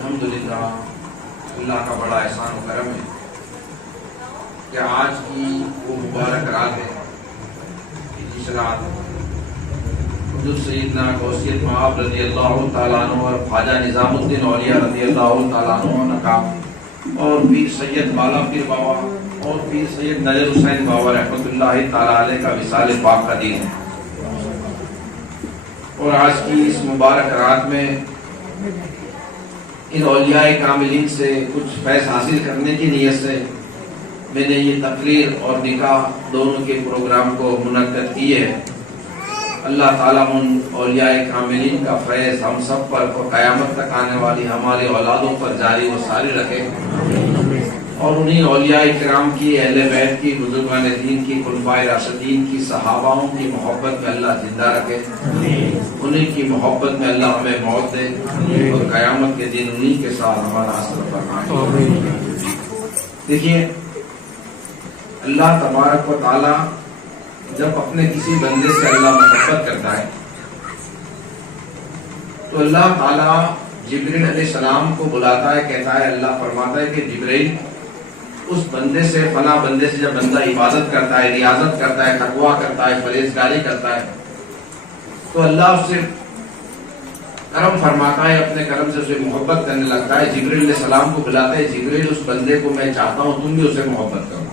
الحمدللہ اللہ کا بڑا احسان و کرم ہے کہ آج کی وہ مبارک رات ہے کہ جس رات حضرت سیدنا غوثیت مآب رضی اللہ تعالیٰ عنہ اور خواجہ نظام الدین اولیاء رضی اللہ تعالیٰ عنہ کا اور پیر سید بالا پیر بابا اور پیر سید نظر حسین بابا رحمۃ اللہ تعالیٰ علیہ کا وصال پاک کا دن ہے۔ اور آج کی اس مبارک رات میں ان اولیاء کاملین سے کچھ فیض حاصل کرنے کی نیت سے میں نے یہ تقریر اور نکاح دونوں کے پروگرام کو منعقد کیے ہے۔ اللہ تعالیٰ ان اولیاء کاملین کا فیض ہم سب پر اور قیامت تک آنے والی ہمارے اولادوں پر جاری و ساری رکھے، اور انہیں اولیاء کرام کی، اہل بیت کی، بزرگان دین کی، خلفائے راشدین کی، صحاباؤں کی محبت میں اللہ زندہ رکھے، انہیں کی محبت میں اللہ ہمیں موت دے اور قیامت کے دن انہیں کے ساتھ ہمارا حشر فرمائے۔ دیکھیے، اللہ تبارک و تعالی جب اپنے کسی بندے سے اللہ محبت کرتا ہے تو اللہ تعالیٰ جبرائیل علیہ السلام کو بلاتا ہے، کہتا ہے، اللہ فرماتا ہے کہ جبرائیل اس بندے سے، فلاں بندے سے جب بندہ عبادت کرتا ہے، ریاضت کرتا ہے، تقویٰ کرتا ہے، پرہیزگاری کرتا ہے تو اللہ اس سے کرم فرماتا ہے، اپنے کرم سے اسے محبت کرنے لگتا ہے۔ جبرائیل علیہ السلام کو بلاتا ہے، جبرائیل اس بندے کو میں چاہتا ہوں تم بھی اسے محبت کرو۔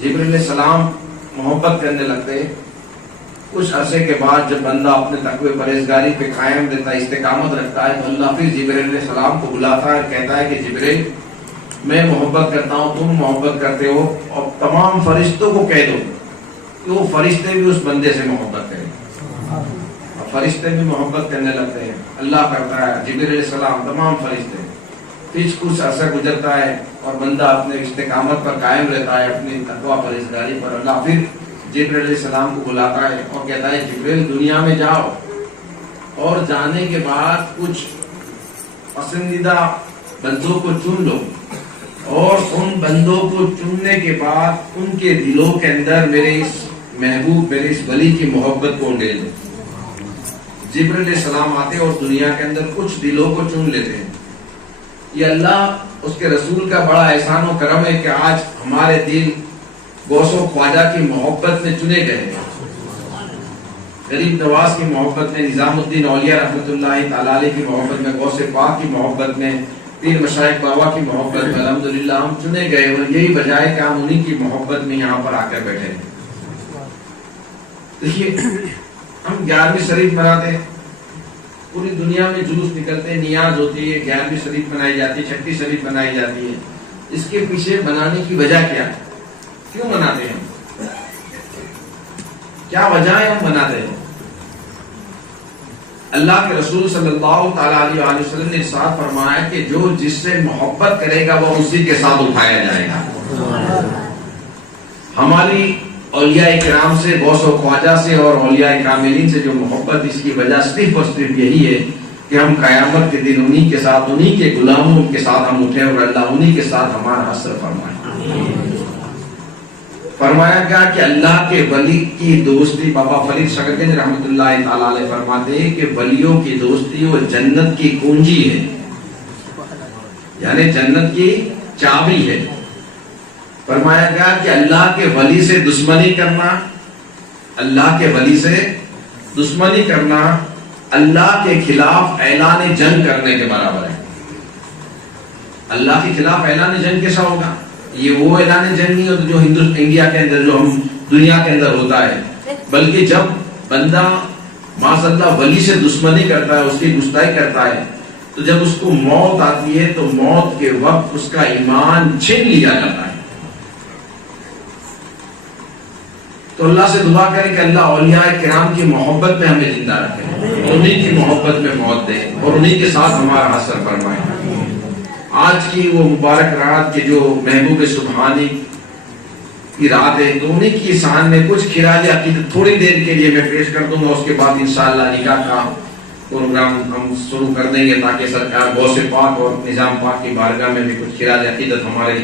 جبرائیل علیہ السلام محبت کرنے لگتے ہیں۔ کچھ عرصے کے بعد جب بندہ اپنے تقوی پرہیزگاری پہ قائم رہتا ہے، استقامت رکھتا ہے، تو اللہ پھر جبرائیل علیہ السلام کو بلاتا ہے اور کہتا ہے کہ جبرائیل میں محبت کرتا ہوں، تم محبت کرتے ہو، اور تمام فرشتوں کو کہہ دو کہ وہ فرشتے بھی اس بندے سے محبت کریں۔ اور فرشتے بھی محبت کرنے لگتے ہیں، اللہ کرتا ہے، جبرائیل علیہ السلام، تمام فرشتے۔ پھر کچھ عرصہ گزرتا ہے اور بندہ اپنے استقامت پر قائم رہتا ہے، اپنی تقویٰ پرہیزگاری پر۔ اللہ پھر جبرائیل علیہ السلام کو بلاتا ہے اور کہتا ہے، جبرائیل دنیا میں جاؤ اور جانے کے بعد کچھ پسندیدہ بندوں کو چن لو، اور ان بندوں کو چننے کے بعد ان کے دلوں کے اندر میرے اس محبوب، میرے اس ولی کی محبت کو ڈال دو۔ جبرائیل علیہ السلام آتے اور دنیا کے اندر کچھ دلوں کو چن لیتے ہیں۔ یہ اللہ اس کے رسول کا بڑا احسان و کرم ہے کہ آج ہمارے دل غوث و خواجہ کی محبت میں چنے گئے ہیں، غریب نواز کی محبت میں، نظام الدین اولیاء رحمۃ اللہ تعالیٰ علیہ کی محبت میں، غوث پاک کی محبت میں، پیر مشائخ بابا کی محبت میں الحمدللہ ہم چنے گئے، اور یہی وجہ ہے کہ ہم انہی کی محبت میں یہاں پر آ کر بیٹھے ہیں۔ دیکھیے، ہم 11ویں شریف مناتے ہیں، پوری دنیا میں جلوس نکلتے ہیں، نیاز ہوتی ہے، 11ویں شریف منائی جاتی ہے، 6ٹی شریف منائی جاتی ہے۔ اس کے پیچھے منانے کی وجہ کیا ہے؟ کیوں مناتے ہیں؟ کیا وجہ ہے ہم مناتے ہیں؟ اللہ کے رسول صلی اللہ تعالیٰ علیہ وآلہ وسلم نے ارشاد فرمایا کہ جو جس سے محبت کرے گا وہ اسی کے ساتھ اٹھایا جائے گا۔ ہماری اولیاء کرام سے، غوث و خواجہ سے اور اولیاء کاملین سے جو محبت، اس کی وجہ صرف اور صرف یہی ہے کہ ہم قیامت کے دن انہی کے ساتھ، انہی کے غلاموں کے ساتھ ہم اٹھیں اور اللہ انہی کے ساتھ ہمارا حشر فرمائے۔ فرمایا گیا کہ اللہ کے ولی کی دوستی، بابا فرید شگرگنج رحمۃ اللہ تعالیٰ علیہ فرماتے ہیں کہ ولیوں کی دوستی وہ جنت کی کنجی ہے، یعنی جنت کی چابی ہے۔ فرمایا گیا کہ اللہ کے ولی سے دشمنی کرنا، اللہ کے ولی سے دشمنی کرنا اللہ کے خلاف اعلان جنگ کرنے کے برابر ہے۔ اللہ کے خلاف اعلان جنگ کیسا ہوگا؟ یہ وہ اعلان جنگ نہیں ہوتا جو انڈیا کے اندر، جو ہم دنیا کے اندر ہوتا ہے، بلکہ جب بندہ ماشاء اللہ ولی سے دشمنی کرتا ہے، اس کی گستاخی کرتا ہے، تو جب اس کو موت آتی ہے تو موت کے وقت اس کا ایمان چھین لیا جاتا ہے۔ تو اللہ سے دعا کریں کہ اللہ اولیاء کرام کی محبت میں ہمیں زندہ رکھے، انہی کی محبت میں موت دے اور انہی کے ساتھ ہمارا حشر فرمائے۔ آج کی وہ مبارک رات کے جو محبوب سبحانی کی رات ہے، تو انہی کی شان میں کچھ خراج عقیدت تھوڑی دیر کے لیے میں پیش کر دوں گا، اس کے بعد انشاءاللہ نکاح کا پروگرام ہم شروع کر دیں گے، تاکہ سرکار غوث پاک اور نظام پاک کی بارگاہ میں بھی کچھ خراج عقیدت ہمارے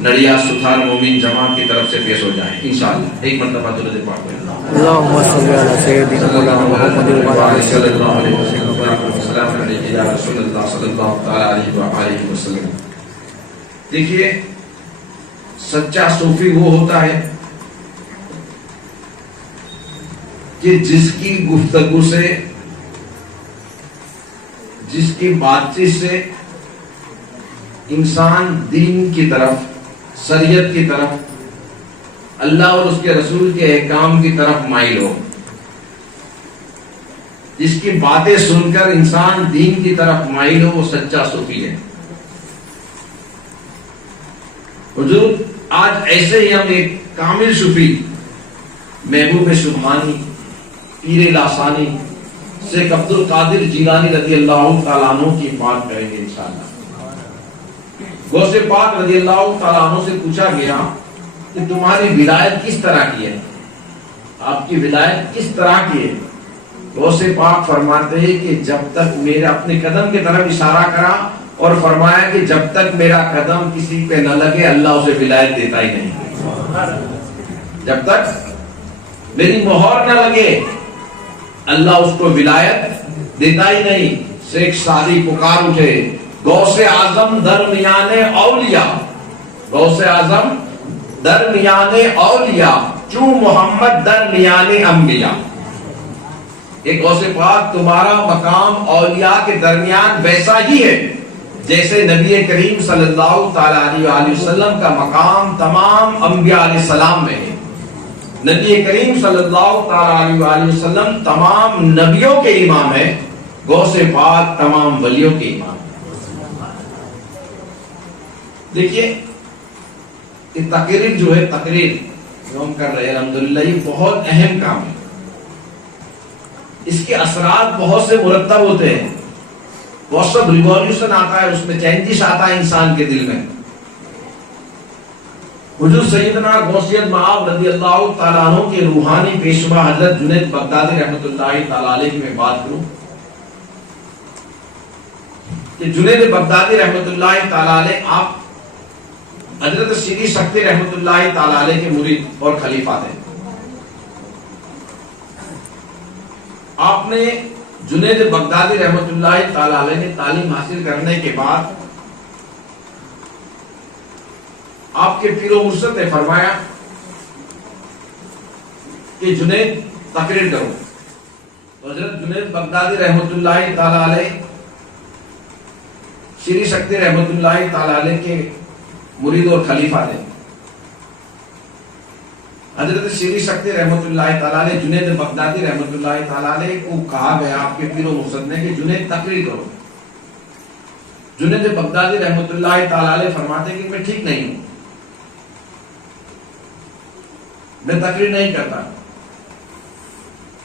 نڑیا ستھار مومن جماعت کی طرف سے پیش ہو جائے انشاءاللہ۔ ایک مرتبہ درود پاک پڑھیں۔ اللہم صلی علی سیدنا مولانا محمد وعلی آلہ وصحبہ وسلم۔ یا رسول اللہ صلی اللہ تعالی علیہ وآلہ وسلم. دیکھیے سچا صوفی وہ ہوتا ہے کہ جس کی گفتگو سے، جس کی بات چیت سے انسان دین کی طرف، شریعت کی طرف، اللہ اور اس کے رسول کے احکام کی طرف مائل ہو. جس کی باتیں سن کر انسان دین کی طرف مائل ہو وہ سچا صوفی ہے. حضور آج ایسے ہی ہم ایک کامل صوفی محبوب سبحانی پیر لاسانی شیخ عبد القادر جیلانی رضی اللہ تعالیٰ عنہ کی بات کریں گے انشاءاللہ. غوث پاک رضی اللہ تعالیٰ عنہ سے پوچھا گیا کہ تمہاری ولایت کس طرح کی ہے، آپ کی ولایت کس طرح کی ہے؟ غوث پاک فرماتے ہیں کہ جب تک میرے اپنے قدم کی طرف اشارہ کرا اور فرمایا کہ جب تک میرا قدم کسی پہ نہ لگے اللہ اسے ولایت دیتا ہی نہیں. جب تک میری مہر نہ لگے اللہ اس کو ولایت دیتا ہی نہیں. شیخ سعدی پکار اٹھے غوث اعظم درمیان اولیاء، غوث اعظم درمیان اولیاء چوں محمد درمیان انبیاء. ایک غوث پاک تمہارا مقام اولیاء کے درمیان ویسا ہی ہے جیسے نبی کریم صلی اللہ تعالی علیہ وآلہ وسلم کا مقام تمام انبیاء علیہ السلام میں ہے. نبی کریم صلی اللہ تعالی علیہ وآلہ وسلم تمام نبیوں کے امام ہے، غوث پاک تمام ولیوں کے امام. دیکھیے یہ تقریر جو ہے، تقریر جو ہم کر رہے ہیں الحمدللہ یہ بہت اہم کام ہے. اس کے اثرات بہت سے مرتب ہوتے ہیں. بہت سا ریولیوشن آتا ہے، اس میں چینجز آتا ہے انسان کے دل میں. حضور سیدنا غوثیت مآب رضی اللہ تعالیٰ عنہ کے روحانی پیشوا حضرت جنید بغدادی رحمۃ اللہ تعالیٰ علیہ کی میں بات کروں کہ جنید بغدادی رحمۃ اللہ تعالیٰ علیہ آپ حضرت سیدی سکتی رحمۃ اللہ تعالیٰ علیہ کے مرید اور خلیفہ تھے. آپ نے جنید بغدادی رحمۃ اللہ تعالیٰ علیہ نے تعلیم حاصل کرنے کے بعد آپ کے پیر و مرشد نے فرمایا کہ جنید تقریر کرو. حضرت جنید بغدادی رحمۃ اللہ تعالیٰ علیہ شری شکتی رحمۃ اللہ تعالیٰ علیہ کے مرید اور خلیفہ تھے. حضرت شری شکتی رحمۃ اللہ تعالیٰ علیہ جنید بغدادی رحمۃ اللہ تعالیٰ علیہ کو کہا گیا آپ کے پیر و مرشد نے کہ جنید تقریر کرو. جنید بغدادی رحمۃ اللہ تعالیٰ علیہ فرماتے کہ میں ٹھیک نہیں ہوں، میں تقریر نہیں کرتا.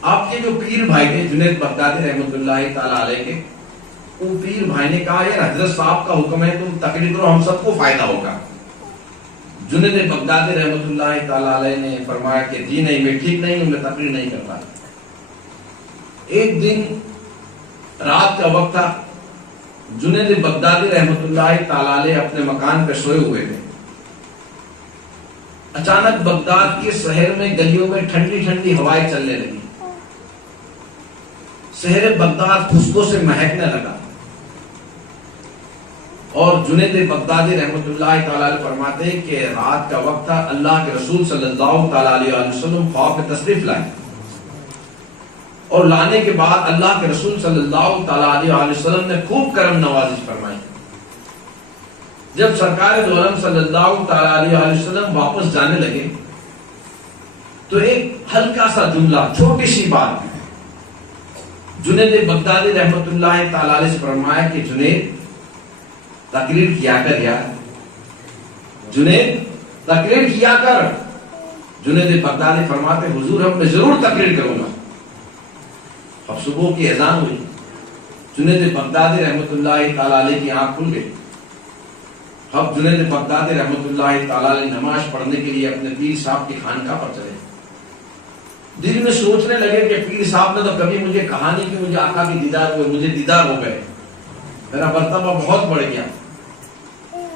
آپ کے جو پیر بھائی تھے جنید بغدادی رحمۃ اللہ تعالیٰ علیہ کے، وہ پیر بھائی نے کہا یار حضرت صاحب کا حکم ہے تم تقریر کرو، ہم سب کو فائدہ ہوگا. جنید بغدادی رحمۃ اللہ تعالیٰ علیہ نے فرمایا کہ جی نہیں میں ٹھیک نہیں ہوں، میں تقریر نہیں کرتا. ایک دن رات کا وقت تھا، جنید بغدادی رحمۃ اللہ تعالیٰ علیہ اپنے مکان پہ سوئے ہوئے تھے. اچانک بغداد کے شہر میں گلیوں میں ٹھنڈی ٹھنڈی ہوائیں چلنے لگی. شہر بغداد خوشبو سے مہکنے لگا اور جنید بغدادی رحمۃ اللہ تعالیٰ علیہ فرماتے ہیں کہ رات کا وقت تھا، اللہ کے رسول صلی اللہ تعالیٰ علیہ وسلم خواب میں تشریف لائے اور لانے کے بعد اللہ کے رسول صلی اللہ تعالیٰ علیہ وسلم نے خوب کرم نوازش فرمائی. جب سرکار دو عالم صلی اللہ تعالیٰ علیہ وسلم واپس جانے لگے تو ایک ہلکا سا جملہ، چھوٹی سی بات جنید بغدادی رحمۃ اللہ تعالیٰ علیہ سے فرمایا کہ جنید تقریر کیا کر یار، جنید تقریر کیا کر. جنید بغدادی فرماتے حضور اب میں ضرور تقریر کروں گا. اب صبح کی اذان ہوئی، جنید بغدادی رحمۃ اللہ تعالیٰ علیہ کی آنکھ کھل گئی. اب جنید بغدادی رحمۃ اللہ تعالیٰ علیہ نماز پڑھنے کے لیے اپنے پیر صاحب کی خانقاہ پر چلے. دل میں سوچنے لگے کہ پیر صاحب نے تو کبھی مجھے کہا نہیں کہ مجھے آقا کی دیدار ہوئے، مجھے دیدار ہو گئے، میرا مرتبہ بہت بڑھ گیا.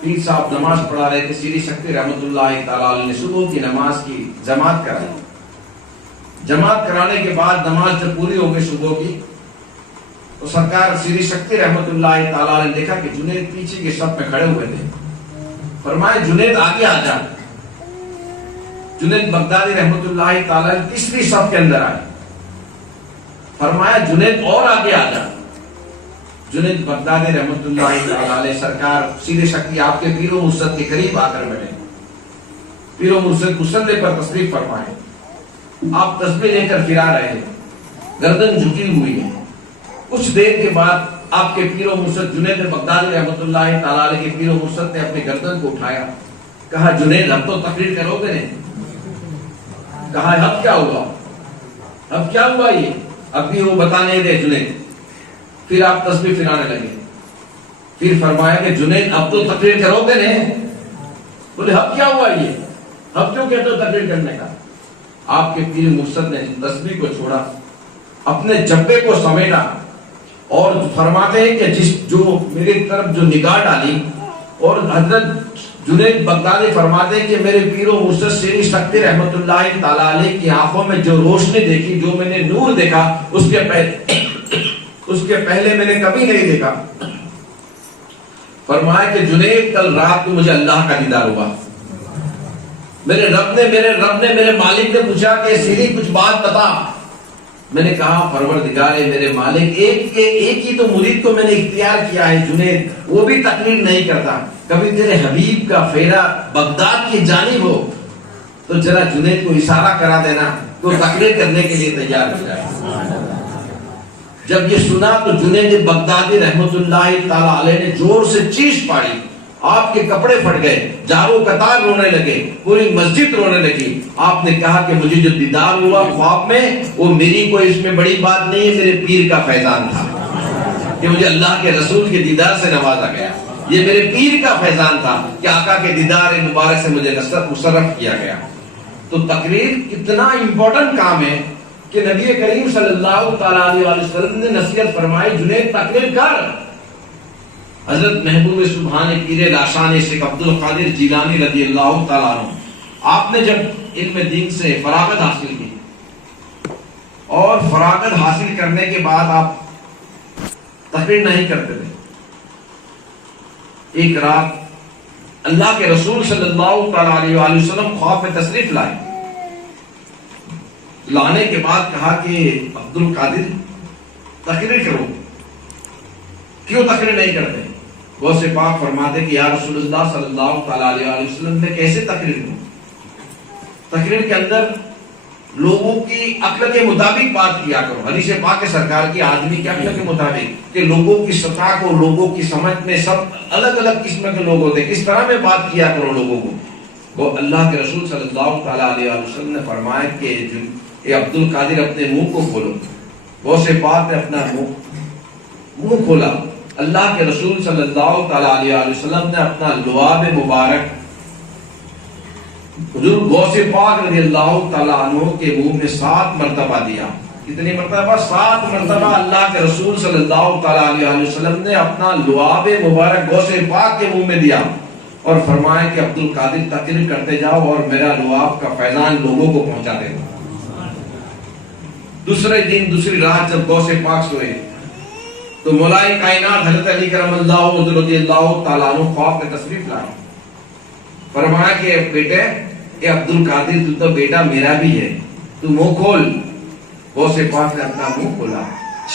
پیر صاحب نماز پڑھا رہے تھے. شری شکتی رحمۃ اللہ تعالیٰ علیہ نے صبح کی نماز کی جماعت کرائی. جماعت کرانے کے بعد نماز جب پوری ہو گئی صبح کی تو سرکار سری شکتی رحمت اللہ تعالیٰ نے دیکھا کہ جنید پیچھے کے صف میں کھڑے ہوئے تھے. فرمایا جنید آگے آ جا. جنید بغدادی رحمت اللہ تعالیٰ تیسری صف کے اندر آئے. فرمایا جنید اور آگے آ جا. جنید بغدادی رحمت اللہ تعالیٰ علیہ سرکار سیدھے شکتی آپ کے پیر و مرشد کے قریب آ کر بیٹھے. پیر و مرشد مصلی پر تشریف فرمائے. آپ تسبیح لے کر پھرا رہے ہیں, گردن جھکی ہوئی ہے. کچھ دیر کے بعد آپ کے پیر و مرشد جنید بغدادی رحمت اللہ تعالیٰ علیہ کے پیر و مرشد نے اپنی گردن کو اٹھایا. کہا جنید اب تو تقریر کرو گے نہیں. کہا اب کیا ہوا, اب کیا ہوا, یہ اب بھی وہ بتا نہیں دے جنید. پھر آپ تسبیح پھرانے لگے. پھر فرمایا کہ جنید اب تو تقریر کرو گے نہیں. بولے اب کیا ہوا, یہ اب کیوں کہتے ہو تقریر کرنے کا. آپ کے پیر مرشد نے تسبیح کو چھوڑا, اپنے جبے کو سمیٹا اور فرماتے ہیں کہ جو میری طرف جو نگاہ ڈالی, اور حضرت جنید بغدادی فرماتے ہیں کہ میرے پیر و مرشد سری شکتی رحمت اللہ تعالیٰ علیہ کی آنکھوں میں جو روشنی دیکھی, جو میں نے نور دیکھا, اس کے پہلے میں نے کبھی نہیں دیکھا. فرمایا کہ جنید کل رات کو مجھے اللہ کا دیدار ہوا. میرے رب نے میرے مالک نے پوچھا کہ سری کچھ بات بتا. میں نے کہا پروردگار میرے مالک, ایک ہی تو مرید کو میں نے اختیار کیا ہے جنید, وہ بھی تقریر نہیں کرتا. کبھی تیرے حبیب کا پھیرا بغداد کی جانب ہو تو ذرا جنید کو اشارہ کرا دینا تو تقریر کرنے کے لیے تیار ہو جائے. جب یہ سنا تو جنید بغدادی رحمت اللہ تعالیٰ علیہ نے زور سے چیخ پاڑی. آپ کے کپڑے پھٹ گئے, جارو قطار رونے لگے, پوری مسجد رونے لگی. آپ نے کہا کہ مجھے جو دیدار ہوا خواب میں, وہ میری کوئی اس میں بڑی بات نہیں ہے, میرے پیر کا فیضان تھا کہ مجھے اللہ کے رسول کے دیدار سے نوازا گیا. یہ میرے پیر کا فیضان تھا کہ آقا کے دیدار مبارک سے مجھے مشرف کیا گیا. تو تقریر اتنا امپورٹنٹ کام ہے کہ نبی کریم صلی اللہ تعالیٰ علیہ وسلم نے نصیحت فرمائی, جنید تقریر کر. حضرت محبوب سبحان پیر لاشان شیخ عبد القادر جیلانی رضی اللہ تعالیٰ عنہ, آپ نے جب علم دین سے فراغت حاصل کی اور فراغت حاصل کرنے کے بعد آپ تقریر نہیں کرتے تھے. ایک رات اللہ کے رسول صلی اللہ تعالیٰ علیہ وسلم خواب میں تشریف لائے. لانے کے بعد کہا کہ عبد القادر تقریر کرو. کیوں تقریر نہیں کرتے؟ غوث پاک فرماتے کہ یا رسول اللہ صلی اللہ تعالیٰ علیہ وسلم نے کیسے تقریر کروں. تقریر کے اندر لوگوں کی عقل کے مطابق بات کیا کرو. حدیث پاک سرکار کی آدمی کی عقل کے مطابق, کہ لوگوں کی سطح کو, لوگوں کی سمجھ میں سب الگ الگ قسم کے لوگ ہوتے, کس طرح میں بات کیا کرو لوگوں کو. وہ اللہ کے رسول صلی اللہ تعالیٰ علیہ وسلم نے فرمایا کہ عبد القادر اپنے منہ کو کھولو. غوث پاک نے اپنا منہ کھولا. اللہ کے رسول صلی اللہ تعالیٰ علیہ وسلم نے اپنا لعاب مبارک حضور غوث پاک رضی اللہ تعالیٰ عنہ کے منہ میں 7 مرتبہ دیا. کتنی مرتبہ؟ 7 مرتبہ اللہ کے رسول صلی اللہ تعالیٰ علیہ وسلم نے اپنا لعاب مبارک غوث پاک کے منہ میں دیا اور فرمایا کہ عبد القادر تقریر کرتے جاؤ اور میرا لعاب کا فیضان لوگوں کو پہنچا دے. دوسرے دن دوسری رات جب غوث پاک سوئے تو مولائے کائنات حضرت علی کرم اللہ وجہ رضی اللہ تعالیٰ عنہ خواب میں تشریف لائے. فرمایا کہ بیٹے اے عبد القادر تو بیٹا میرا بھی ہے, تو منہ کھول. غوث پاک نے اپنا منہ کھولا.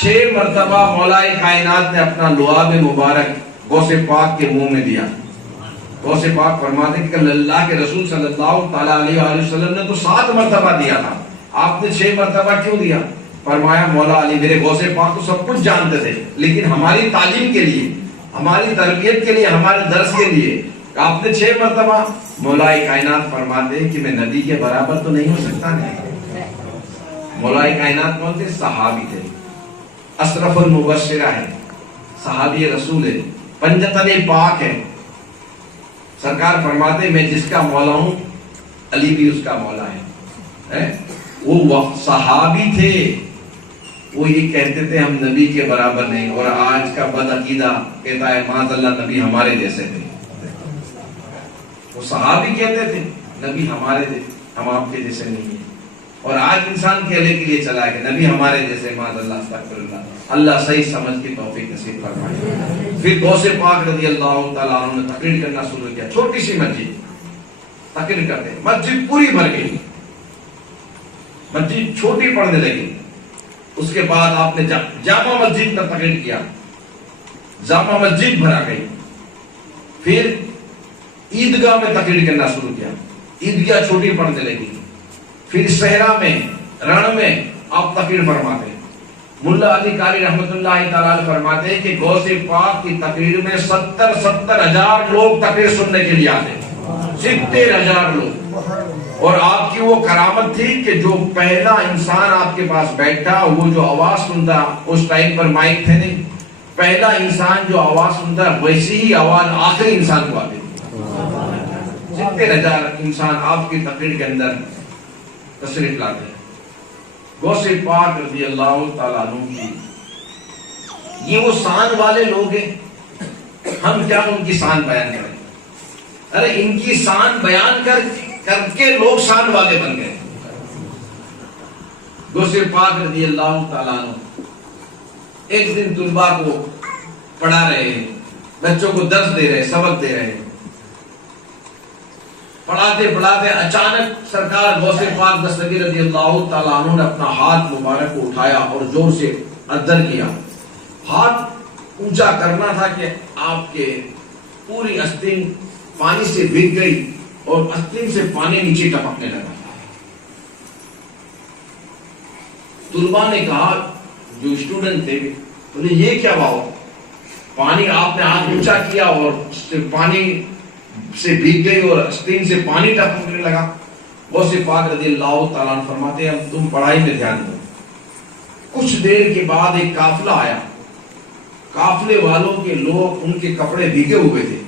6 مرتبہ مولائے کائنات نے اپنا لعاب مبارک غوث پاک کے منہ میں دیا. غوث پاک فرماتے کہ اللہ کے رسول صلی اللہ تعالیٰ علیہ وسلم نے تو 7 مرتبہ دیا تھا, آپ نے 6 مرتبہ کیوں دیا؟ فرمایا مولا علی میرے غوث پاک تو سب کچھ جانتے تھے, لیکن ہماری تعلیم کے لیے, ہماری تربیت کے لیے, ہمارے درس کے لیے آپ نے 6 مرتبہ. مولائے کائنات فرماتے ہیں کہ میں نبی کے برابر تو نہیں ہو سکتا. نہیں. مولائے کائنات کون تھے؟ صحابی تھے, اشرف المبشرہ ہے, صحابی رسول ہے, پنجتن پاک ہے. سرکار فرماتے میں جس کا مولا ہوں علی بھی اس کا مولا ہے. وہ صحابی تھے, وہ یہ کہتے تھے ہم نبی کے برابر نہیں, اور آج کا بد عقیدہ کہتا ہے معاذ اللہ نبی ہمارے جیسے تھے. وہ صحابی کہتے تھے نبی ہمارے تھے, ہم آپ کے جیسے نہیں ہیں. اور آج انسان کہنے کے لیے چلا ہے کہ نبی ہمارے جیسے معاذ اللہ استغفر اللہ، اللہ صحیح سمجھ کی توفیق نصیب فرمائے۔ پھر غوث پاک رضی اللہ تعالیٰ عنہ نے تقریر کرنا شروع کیا، چھوٹی سی مسجد تقریر کرتے، مسجد پوری بھر گئی، مسجد چھوٹی پڑنے لگی۔ اس کے بعد آپ نے جامع مسجد کا تقریر کیا، جامع مسجد بھرا گئی۔ پھر عیدگاہ میں تقریر کرنا شروع کیا، عیدگاہ چھوٹی پڑنے لگی۔ پھر صحرا میں، رن میں آپ تقریر فرماتے۔ ملا علی قاری رحمت اللہ تعالی فرماتے ہیں کہ غوث پاک کی تقریر میں 70,000 لوگ تقریر سننے کے لیے آتے، 70,000 لوگ۔ اور آپ کی وہ کرامت تھی کہ جو پہلا انسان آپ کے پاس بیٹھا وہ جو آواز سنتا، اس ٹائم پر مائک تھے نہیں، پہلا انسان جو آواز سنتا ویسی ہی آواز آخری انسان کو آتی تھی۔ 70,000 انسان آپ کی تقریر کے اندر تشریف لاتے ہیں۔ غوث پاک رضی اللہ تعالیٰ عنہ کی یہ وہ شان والے لوگ ہیں، ہم کیا ان کی شان بیان کریں؟ ارے ان کی شان بیان کر کے لوگ شان والے بن گئے۔ غوث پاک رضی اللہ تعالیٰ عنہ ایک دن طلباء کو پڑھا رہے ہیں، بچوں کو درس دے رہے، سبق دے رہے، پڑھاتے پڑھاتے اچانک سرکار غوث پاک دستگیر رضی اللہ تعالیٰ عنہ نے اپنا ہاتھ مبارک کو اٹھایا اور زور سے اذن کیا۔ ہاتھ اونچا کرنا تھا کہ آپ کے پوری آستین پانی سے بھیگ گئی اور آستین سے پانی نیچے ٹپکنے لگا۔ طلباء نے کہا، جو اسٹوڈنٹ تھے، بولے یہ کیا بات، پانی آپ نے ہاتھ اونچا کیا اور پانی سے بھیگ گئی اور آستین سے پانی ٹپکنے لگا۔ غوث پاک رضی اللہ تعالیٰ عنہ فرماتے ہیں تم پڑھائی میں دھیان دو۔ کچھ دیر کے بعد ایک قافلہ آیا، قافلے والوں کے لوگ ان کے کپڑے بھیگے ہوئے تھے۔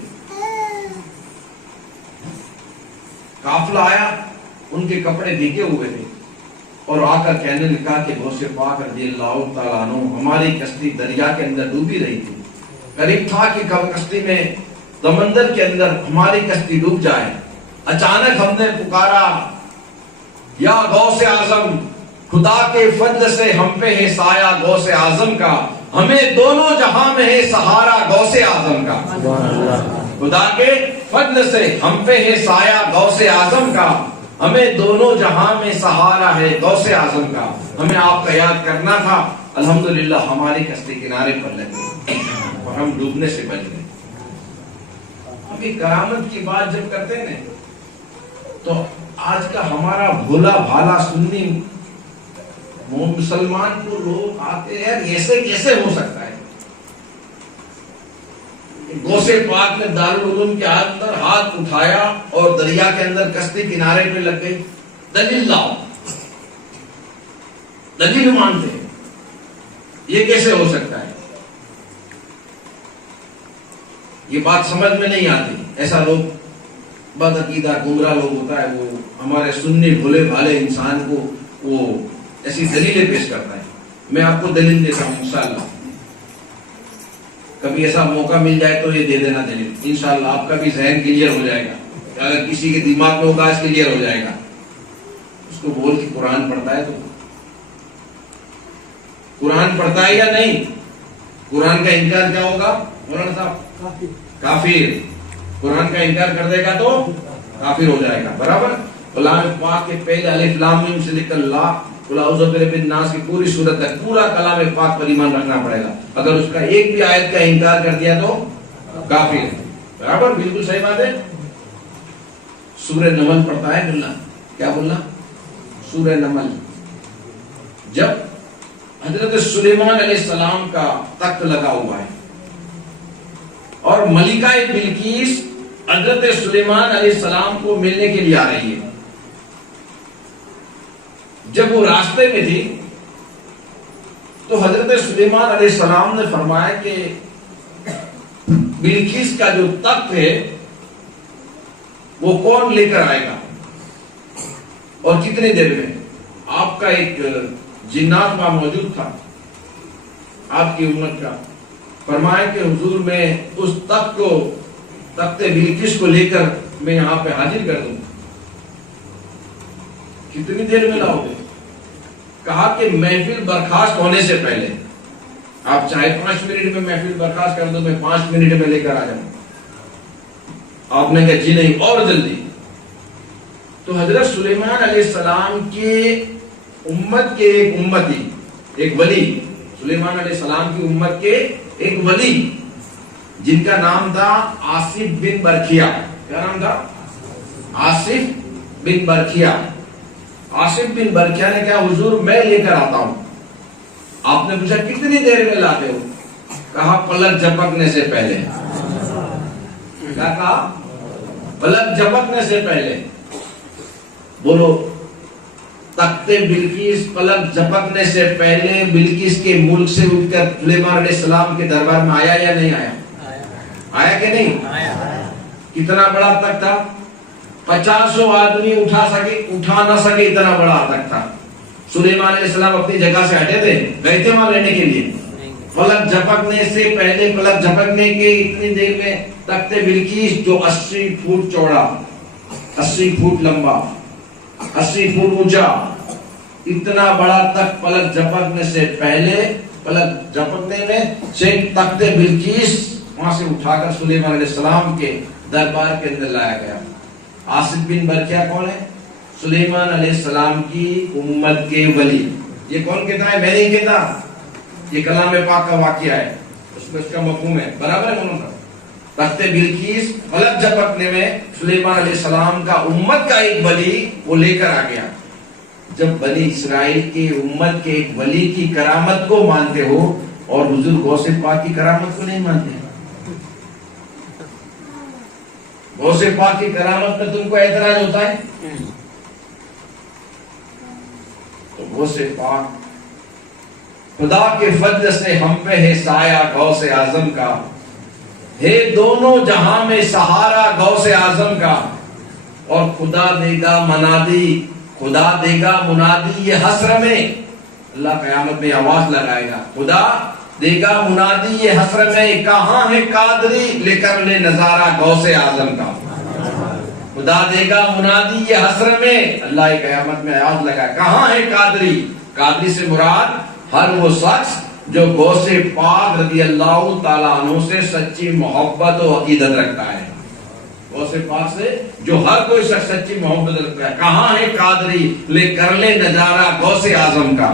قافلہ آیا، ان کے کپڑے بھیگے ہوئے تھے اور آ کر کہنے لگا کہ غوث پاک رضی اللہ تعالیٰ عنہ ہماری کشتی دریا کے اندر ڈوبی رہی تھی، قریب تھا کہ کشتی میں سمندر کے اندر ہماری کشتی ڈوب جائے۔ اچانک ہم نے پکارا، یا غوث اعظم، خدا کے فضل سے ہم پہ ہے سایہ غوث اعظم کا، ہمیں دونوں جہاں میں ہے سہارا غوث اعظم کا۔ خدا کے فضل سے ہم پہ ہے سایہ غوث اعظم کا، ہمیں دونوں جہاں میں سہارا ہے غوث اعظم کا۔ ہمیں آپ کا یاد کرنا تھا، الحمدللہ ہماری کشتی کنارے پر لگی اور ہم ڈوبنے سے بچ گئے۔ ابھی کرامت کی بات جب کرتے ہیں تو آج کا ہمارا بھولا بھالا سنی مسلمان کو لوگ آتے ہیں، ایسے کیسے ہو سکتا ہے؟ غوث پاک نے دارالعلوم کے اندر ہاتھ اٹھایا اور دریا کے اندر کشتی کنارے پہ لگ گئی۔ دلیل لاؤ، دلیل مانتے ہیں، یہ کیسے ہو سکتا ہے؟ یہ بات سمجھ میں نہیں آتی۔ ایسا لوگ بد عقیدہ گمراہ لوگ ہوتا ہے، وہ ہمارے سنی بھولے بھالے انسان کو وہ ایسی دلیلیں پیش کرتا ہے۔ میں آپ کو دلیل دیتا ہوں انشاءاللہ، کبھی ایسا موقع مل جائے تو یہ دے دینا دلیل، انشاءاللہ آپ کا بھی ذہن کلیئر ہو جائے گا۔ اگر کسی کے دماغ میں ہوگا اس کلیئر ہو جائے گا۔ اس کو بول کہ قرآن پڑھتا ہے تو قرآن پڑھتا ہے یا نہیں؟ قرآن کا انکار کیا ہوگا مولانا صاحب؟ کافر۔ قرآن کا انکار کر دے گا تو کافر ہو جائے گا، برابر۔ کلام پاک کے پہلے الف لام میم سے لے کر لا قل اعوذ برب الناس کی پوری سورت تک پورا کلام پاک پر ایمان رکھنا پڑے گا۔ اگر اس کا ایک بھی آیت کا انکار کر دیا تو کافر ہے، برابر، بالکل صحیح بات ہے۔ سورہ نمل پڑھتا ہے بولنا، کیا بولنا؟ سورہ نمل۔ جب حضرت سلیمان علیہ السلام کا تخت لگا ہوا ہے اور ملکہ بلقیس حضرت سلیمان علیہ السلام کو ملنے کے لیے آ رہی ہے، جب وہ راستے میں تھی تو حضرت سلیمان علیہ السلام نے فرمایا کہ بلقیس کا جو تخت ہے وہ کون لے کر آئے گا اور کتنی دیر میں؟ آپ کا ایک جنات وہاں موجود تھا، آپ کی امت کا، فرمایا کہ حضور میں اس تخت کو، تخت بلقیس کو لے کر میں یہاں پہ حاضر کر دوں، کتنی دیر میں لاؤ گے؟ کہا کہ محفل برخاست ہونے سے پہلے آپ چاہے 5 منٹ میں محفل برخاست کر دو، میں 5 منٹ میں لے کر آ جاؤں. آپ نے کہا جی نہیں اور جلدی. تو حضرت سلیمان علیہ السلام کے امت کے ایک امتی، ایک ولی، سلیمان علیہ السلام کی امت کے ایک ولی جن کا نام تھا آصف بن برکھیا. کیا نام تھا؟ آصف بن برکھیا. آصف بن برکھیا نے کہا حضور میں لے کر آتا ہوں. آپ نے پوچھا کتنی دیر میں لاتے ہو؟ کہا پلک جھپکنے سے پہلے. کیا کہا؟ پلک جھپکنے سے پہلے. بولو تختے بلقیس پلک جھپکنے سے پہلے بلقیس کے ملک سے اٹھ کر سلیمان علیہ السلام کے دربار میں آیا یا نہیں آیا؟ آیا کہ نہیں؟ کتنا بڑا تخت تھا؟ 50 آدمی اٹھا نہ سکے اتنا بڑا تخت تھا. سلیمان علیہ السلام اپنی جگہ سے ہٹے تھے، گئے تھے وہاں لینے کے لیے. پلک جھپکنے سے پہلے، پلک جھپکنے کے اتنی دیر میں تخت بلقیس جو 80 فٹ چوڑا، 80 فٹ لمبا، 80 فٹ اونچا، اتنا بڑا تخت پلک جھپکنے سے پہلے، پلک جھپکنے میں سے تخت بلقیس وہاں سے اٹھا کر سلیمان علیہ السلام کے دربار کے اندر لایا گیا. آصف بن برکھیا کون ہے؟ سلیمان علیہ السلام کی امت کے ولی. یہ کون کہتا ہے؟ میں نہیں کہتا، یہ کلام پاک کا واقعہ ہے، اس میں اس کا مفہوم ہے. برابر ہے انہوں کا. تخت بلقیس پلک جھپکنے میں سلیمان علیہ السلام کا امت کا ایک ولی وہ لے کر آ گیا. جب بنی اسرائیل کی امت کے ایک ولی کی کرامت کو مانتے ہو اور حضور غوث پاک کی کرامت کو نہیں مانتے، غوث پاک کی کرامت میں تم کو اعتراض ہوتا ہے، تو غوث پاک خدا کے فضل سے ہم پہ ہے سایہ غوث اعظم کا، ہے دونوں جہاں میں سہارا غوث اعظم کا. اور خدا دے گا منادی، خدا دے گا منادی یہ حسر میں، اللہ قیامت میں آواز لگائے گا، خدا دے گا منادی یہ حسر میں، کہاں ہے قادری لے کر لے نظارہ غوث اعظم کا. خدا دے گا منادی یہ حسر میں، اللہ قیامت میں آواز لگائے کہاں ہے قادری. قادری سے مراد ہر وہ شخص جو غوث پاک رضی اللہ تعالیٰ عنہ سے سچی محبت و عقیدت رکھتا ہے. غوث پاک سے جو ہر کوئی شخص سچی محبت رکھتا ہے، کہاں ہے قادری لے کر لے نظارہ غوث اعظم کا.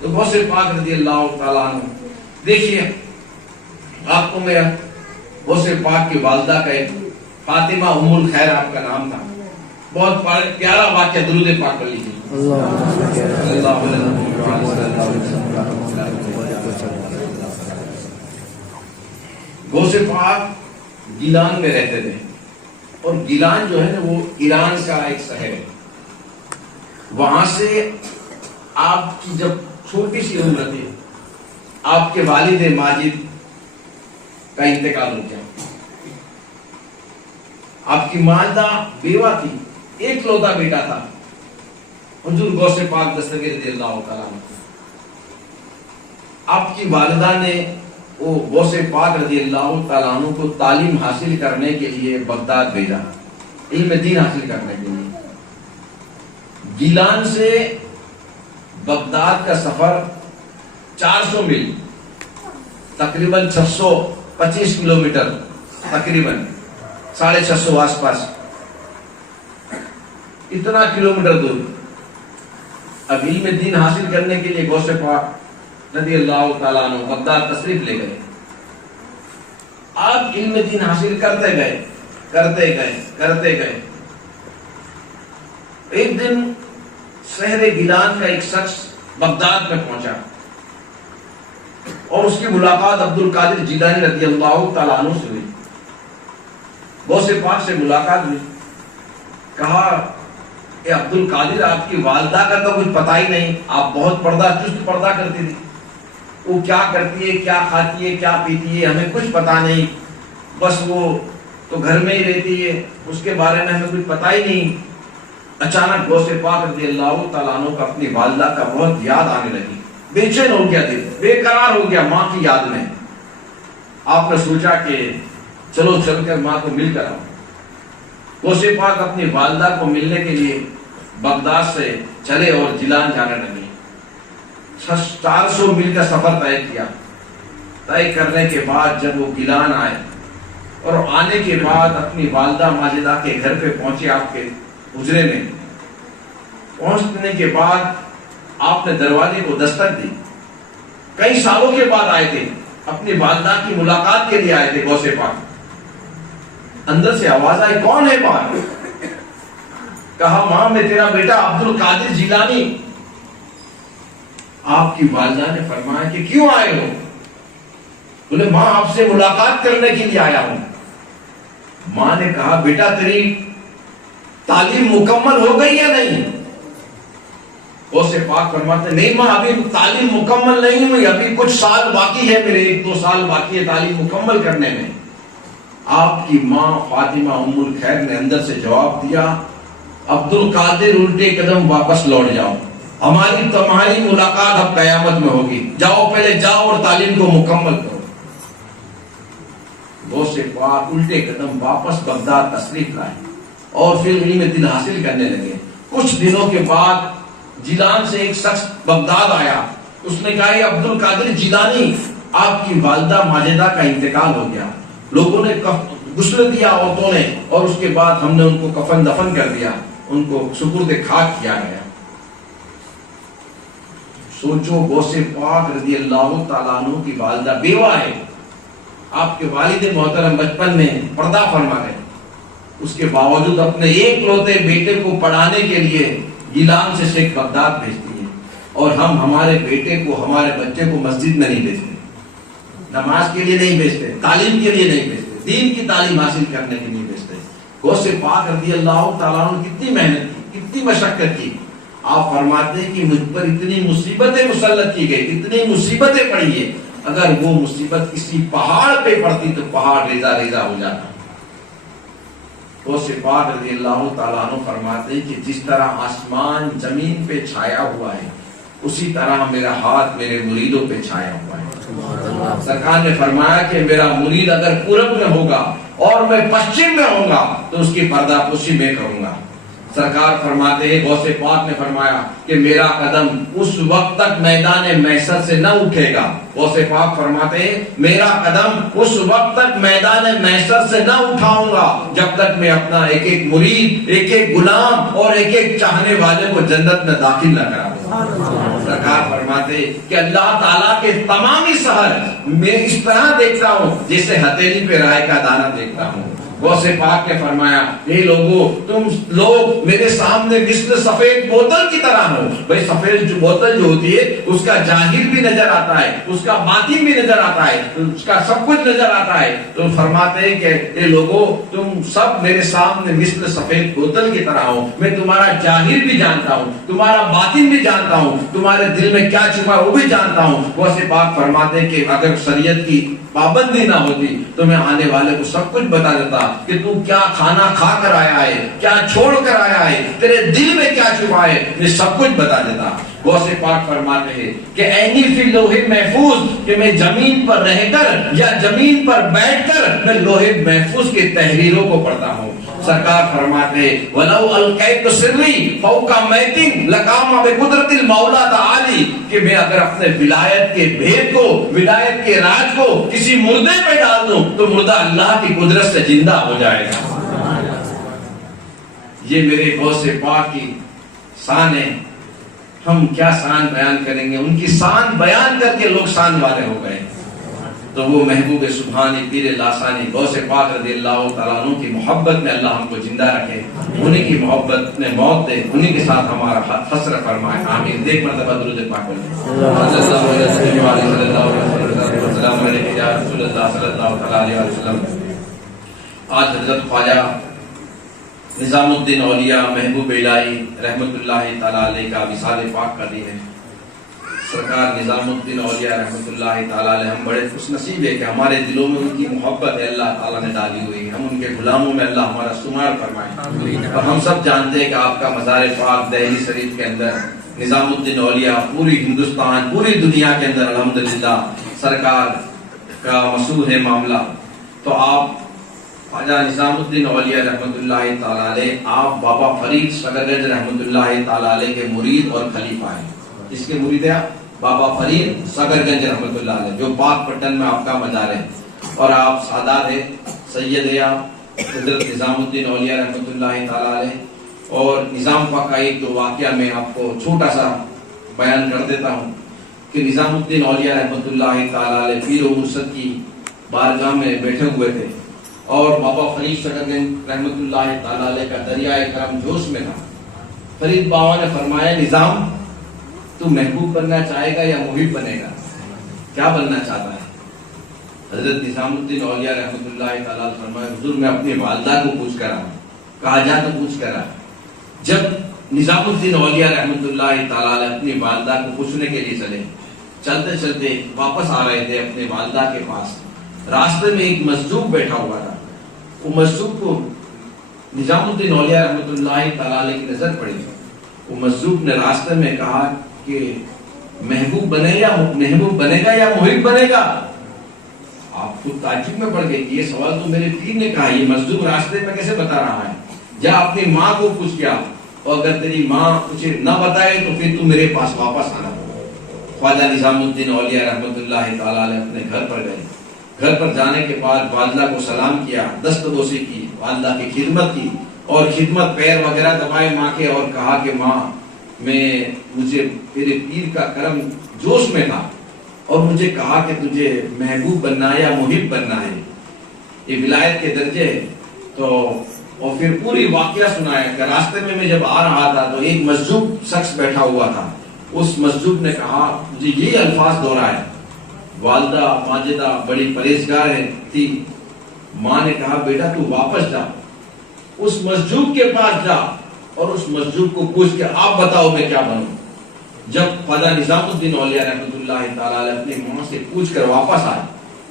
تو غوث پاک رضی اللہ تعالیٰ عنہ، دیکھیے آپ کو میرا غوث پاک کی والدہ کا ایک فاطمہ ام الخیر آپ کا نام تھا، بہت پیارا واقعہ، درود پاک پڑھ لیجیے. غوث پاک گیلان میں رہتے تھے، اور گیلان جو ہے نا وہ ایران کا ایک شہر ہے. وہاں سے آپ کی جب چھوٹی سی عمر تھی، آپ کے والد ماجد کا انتقال ہو گیا. آپ کی والدہ بیوہ تھی، ایک لوتا بیٹا تھا حضور غوث پاک دستگیر رضی اللہ تعالیٰ عنہ. آپ کی والدہ نے وہ غوث پاک رضی اللہ تعالیٰ عنہ کو تعلیم حاصل کرنے کے لیے بغداد بھیجا، علم دین حاصل کرنے کے لیے. گیلان سے بغداد کا سفر 400 میل، تقریباً 625 کلومیٹر، تقریباً 650 آس پاس، اتنا کلومیٹر دور. اب علم دین حاصل کرنے کے لیے غوث پاک رضی اللہ تعالیٰ عنہ بغداد تشریف لے گئے. آپ علم دین حاصل کرتے گئے. ایک دن شہر گیلان کا ایک شخص بغداد میں پہنچا اور اس کی ملاقات عبد القادر جیلانی رضی اللہ تعالیٰ عنہ سے ہوئی. غوث پاک سے ملاقات ہوئی. کہا کہ عبد القادر آپ کی والدہ کا تو کچھ پتہ ہی نہیں، آپ بہت چست پردہ کرتی تھی، وہ کیا کرتی ہے، کیا کھاتی ہے، کیا پیتی ہے، ہمیں کچھ پتہ نہیں، بس وہ تو گھر میں ہی رہتی ہے، اس کے بارے میں ہمیں کچھ پتہ ہی نہیں. اچانک غوث پاک رضی اللہ تعالیٰ عنہ کا اپنی والدہ کا بہت یاد آنے لگی، بے چین ہو گیا، دل بے قرار ہو گیا ماں کی یاد میں. آپ نے سوچا کہ چلو چل کر ماں کو مل کر آؤ. غوث پاک اپنی والدہ کو ملنے کے لیے بغداد سے چلے اور جیلان جانے لگے. 400 میل کا سفر طے کیا. طے کرنے کے بعد جب وہ گیلان آئے اور آنے کے بعد اپنی والدہ ماجدہ کے گھر پہ پہنچے، آپ کے حجرے میں پہنچنے کے بعد آپ نے دروازے کو دستک دی. کئی سالوں کے بعد آئے تھے، اپنی والدہ کی ملاقات کے لیے آئے تھے غوث پاک. اندر سے آواز آئی، کون ہے باہر؟ کہا ماں میں تیرا بیٹا عبد القادر جیلانی. آپ کی والدہ نے فرمایا کہ کیوں آئے ہو؟ بولے ماں آپ سے ملاقات کرنے کے لیے آیا ہوں. ماں نے کہا بیٹا تیری تعلیم مکمل ہو گئی یا نہیں؟ غوث پاک فرماتے نہیں ماں ابھی تعلیم مکمل نہیں ہوئی، ابھی کچھ سال باقی ہے، میرے 1-2 سال باقی ہے تعلیم مکمل کرنے میں. آپ کی ماں فاطمہ ام الخیر نے اندر سے جواب دیا، عبد القادر الٹے قدم واپس لوٹ جاؤ، ہماری تمہاری ملاقات اب قیامت میں ہوگی، جاؤ پہلے جاؤ اور تعلیم کو مکمل کرو. غوث پاک الٹے قدم واپس بغداد تشریف لائے اور پھر علم دین حاصل کرنے لگے. کچھ دنوں کے بعد جیلان سے ایک شخص بغداد آیا، اس نے کہا یہ عبد القادر جیلانی آپ کی والدہ ماجدہ کا انتقال ہو گیا. لوگوں نے غسل دیا عورتوں نے، اور اس کے بعد ہم نے ان کو کفن دفن کر دیا، ان کو سپرد خاک کیا گیا. سوچو غوث پاک رضی اللہ تعالیٰ عنہ کی والدہ بیوہ ہے، آپ کے والد محترم بچپن میں پردہ فرما گئے، اس کے باوجود اپنے ایک لوتے بیٹے کو پڑھانے کے لیے گیلان سے شیخ بغداد بھیجتی ہیں. اور ہم ہمارے بیٹے کو، ہمارے بچے کو مسجد میں نہیں بھیجتے، نماز کے لیے نہیں بھیجتے، تعلیم کے لیے نہیں بھیجتے، دین کی تعلیم حاصل کرنے کے لیے بھیجتے. غوث پاک رضی اللہ تعالیٰ عنہ کتنی محنت کی، کتنی مشقت کی. آپ فرماتے ہیں کہ مجھ پر اتنی مصیبتیں مسلط کی گئی، اتنی مصیبتیں پڑی ہیں، اگر وہ مصیبت کسی پہاڑ پہ پڑتی تو پہاڑ ریزہ ریزہ ہو جاتا. غوث پاک رضی اللہ تعالیٰ عنہ فرماتے ہیں کہ جس طرح آسمان زمین پہ چھایا ہوا ہے، اسی طرح میرا ہاتھ میرے مریدوں پہ چھایا ہوا ہے. سرکار نے فرمایا کہ میرا مرید اگر پورب میں ہوگا اور میں پشچم میں ہوں گا تو اس کی پردہ پوشی میں کروں گا. سرکار فرماتے ہیں، غوث پاک نے فرمایا کہ میرا قدم اس وقت تک میدان محشر سے نہ اٹھے گا. غوث پاک فرماتے ہیں میرا قدم اس وقت تک میدان محشر سے نہ اٹھاؤں گا جب تک میں اپنا ایک ایک مرید، ایک ایک غلام اور ایک ایک چاہنے والے کو جنت میں داخل نہ کراؤں. سرکار فرماتے کہ اللہ تعالیٰ کے تمامی سحر میں اس طرح دیکھتا ہوں جیسے ہتھیلی پہ رائے کا دانہ دیکھتا ہوں. غوث پاک نے فرمایا اے لوگو، تم لوگ میرے سامنے مثل سفید بوتل کی طرح ہو. بھائی سفید جو بوتل جو ہوتی ہے اس کا ظاہر بھی نظر آتا ہے، اس کا باطن بھی نظر آتا ہے، اس کا سب کچھ نظر آتا ہے. تو فرماتے ہیں کہ اے لوگو تم سب میرے سامنے مثل سفید بوتل کی طرح ہو. میں تمہارا ظاہر بھی جانتا ہوں، تمہارا باطن بھی جانتا ہوں، تمہارے دل میں کیا چھپا وہ بھی جانتا ہوں. غوث پاک فرماتے ہیں کہ اگر شریعت کی پابندی نہ ہوتی تو میں آنے والے کو سب کچھ بتا دیتا کہ تو کیا کھانا کھا کر آیا ہے، کیا چھوڑ کر آیا ہے، تیرے دل میں کیا چھپا ہے، میں سب کچھ بتا دیتا. غوث پاک فرماتے ہیں کہ اینی فی لوح محفوظ، کہ میں زمین پر رہ کر یا زمین پر بیٹھ کر میں لوح محفوظ کی تحریروں کو پڑھتا ہوں. سرکار فرماتے ہیں وَلَوْ أَلْقَيْتُ سِرِّي فَوْقَ مَيْتٍ لَقَامَ بِقُدْرَةِ الْمَوْلَى تَعَالِي، کہ میں اگر اپنے ولایت کے بھید کو، ولایت کے راز کو کسی مردے پہ ڈال دوں تو مردہ اللہ کی قدرت سے زندہ ہو جائے گا. یہ میرے غوث پاک کی شان ہے. ہم کیا شان بیان کریں گے، ان کی شان بیان کر کے لوگ شان والے ہو گئے. تو وہ محبوب سبحانی پیر لاسانی غوث پاک رضی اللہ تعالیٰ عنہ کی محبت میں اللہ ہم کو زندہ رکھے، انہی کی محبت میں موت دے، انہی کے ساتھ ہمارا حشر فرمائے. آمین. ایک مرتبہ درود پاک بولیں. صلی اللہ علیہ وسلم. آج حضرت خواجہ نظام الدین اولیاء محبوب الہی رحمت اللہ تعالیٰ علیہ کا وصال پاک کا دن ہے. سرکار نظام الدین اولیاء رحمت اللہ تعالیٰ علیہ، ہم بڑے خوش نصیب ہے کہ ہمارے دلوں میں ان کی محبت ہے، اللہ تعالیٰ نے ڈالی ہوئی. ہم ان کے غلاموں میں اللہ ہمارا شمار فرمائے. اور ہم سب جانتے ہیں کہ آپ کا مزار پاک دہلی شریف کے اندر نظام الدین اولیاء پوری ہندوستان، پوری دنیا کے اندر الحمدللہ سرکار کا مشہور ہے معاملہ. تو آپ خواجہ نظام الدین اولیاء رحمت اللہ تعالیٰ علیہ، آپ بابا فرید سگرگنج رحمت اللہ تعالیٰ علیہ کے مرید اور خلیفہ ہیں. اس کے مرید ہیں آپ. بابا فرید سگرگنج رحمۃ اللہ علیہ، جو پاک پٹن میں آپ کا مزار ہے، اور آپ سادات ہے سید ہے آپ حضرت نظام الدین اولیاء رحمۃ اللہ تعالیٰ علیہ۔ اور نظام پاک کا ایک دو واقعہ میں آپ کو چھوٹا سا بیان کر دیتا ہوں کہ نظام الدین اولیاء رحمۃ اللہ تعالیٰ علیہ پیر و مرشد کی بارگاہ میں بیٹھے ہوئے تھے، اور بابا فرید سگرگنج رحمۃ اللہ تعالیٰ علیہ کا دریائے کرم جوش میں تھا۔ فرید بابا نے فرمایا، نظام تو محبوب بننا چاہے گا یا محب بنے گا؟ کیا بننا چاہتا ہے؟ حضرت نظام الدین اولیاء رحمۃ اللہ تعالیٰ فرمایا، حضور میں اپنی والدہ کو پوچھ کر آؤں۔ کہا جا تو پوچھ کر آ۔ جب نظام الدین اولیاء رحمۃ اللہ تعالیٰ اپنی والدہ کو پوچھنے کے لیے چلے، چلتے چلتے واپس آ رہے تھے اپنے والدہ کے پاس، راستے میں ایک مجذوب بیٹھا ہوا تھا۔ وہ مجذوب کو نظام الدین اولیاء رحمۃ اللہ تعالیٰ کی نظر پڑی۔ وہ مجذوب نے راستے میں کہا کہ محبوب بنے یا محبوب بنے گا یا محب بنے گا؟ آپ خود تعجب میں پڑ گئے کہ یہ سوال تو میرے پیر نے کہا، یہ مجذوب راستے میں کیسے بتا رہا ہے؟ جا اپنی ماں کو پوچھ کیا، اور اگر تیری ماں تجھے نہ بتائے تو پھر تو میرے پاس واپس آنا۔ خواجہ نظام الدین اولیاء رحمۃ اللہ تعالیٰ علیہ اپنے گھر پر گئے۔ گھر پر جانے کے بعد والدہ کو سلام کیا، دست بوسی کی، والدہ کی خدمت کی، اور خدمت پیر وغیرہ دبائے ماں کے، اور کہا کہ ماں مجھے تیرے پیر کا کرم جوش میں تھا، اور مجھے کہا کہ تجھے محبوب بننا ہے یا محب بننا ہے، یہ ولایت کے درجے ہے۔ تو اور پھر پوری واقعہ سنایا کہ راستے میں جب آ رہا تھا تو ایک مجذوب شخص بیٹھا ہوا تھا۔ اس مجذوب نے کہا، مجھے یہ الفاظ دہرائے، والدہ ماجدہ بڑی پرہیزگار تھی، ماں نے کہا بیٹا تو واپس جا، اس مجذوب کے پاس جا اور اس مجذوب کو پوچھ کے آپ بتاؤ میں کیا بنوں۔ جب خواجہ نظام الدین اولیاء رحمۃ اللہ تعالیٰ اپنی ماں سے پوچھ کر واپس آئے،